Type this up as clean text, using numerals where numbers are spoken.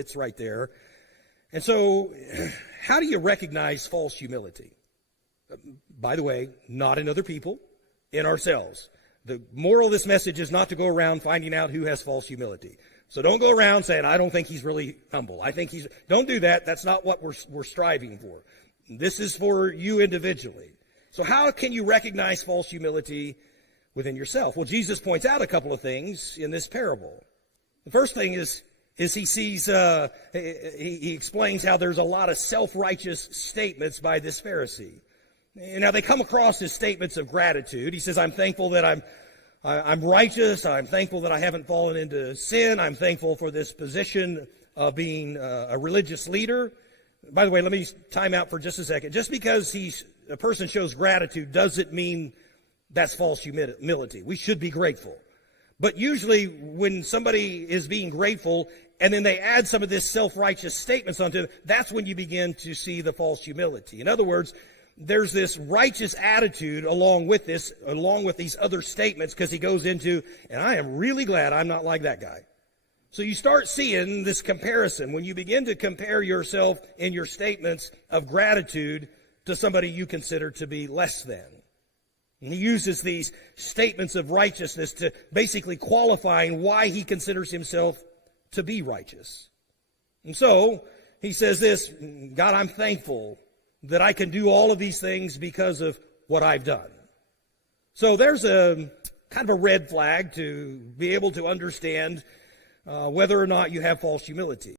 It's right there. And so, how do you recognize false humility? By the way, not in other people, in ourselves. The moral of this message is not to go around finding out who has false humility. So don't go around saying, I don't think he's really humble. Don't do that. That's not what we're striving for. This is for you individually. So how can you recognize false humility within yourself? Well, Jesus points out a couple of things in this parable. The first thing is he sees, he explains how there's a lot of self-righteous statements by this Pharisee. And now they come across as statements of gratitude. He says, I'm thankful that I'm righteous. I'm thankful that I haven't fallen into sin. I'm thankful for this position of being a religious leader. By the way, let me time out for just a second. Just because a person shows gratitude doesn't mean that's false humility. We should be grateful. But usually when somebody is being grateful and then they add some of this self-righteous statements onto it, that's when you begin to see the false humility. In other words, there's this righteous attitude along with these other statements, because he goes into, and I am really glad I'm not like that guy. So you start seeing this comparison when you begin to compare yourself in your statements of gratitude to somebody you consider to be less than. And he uses these statements of righteousness to basically qualifying why he considers himself to be righteous. And so he says this, God, I'm thankful that I can do all of these things because of what I've done. So there's a kind of a red flag to be able to understand whether or not you have false humility.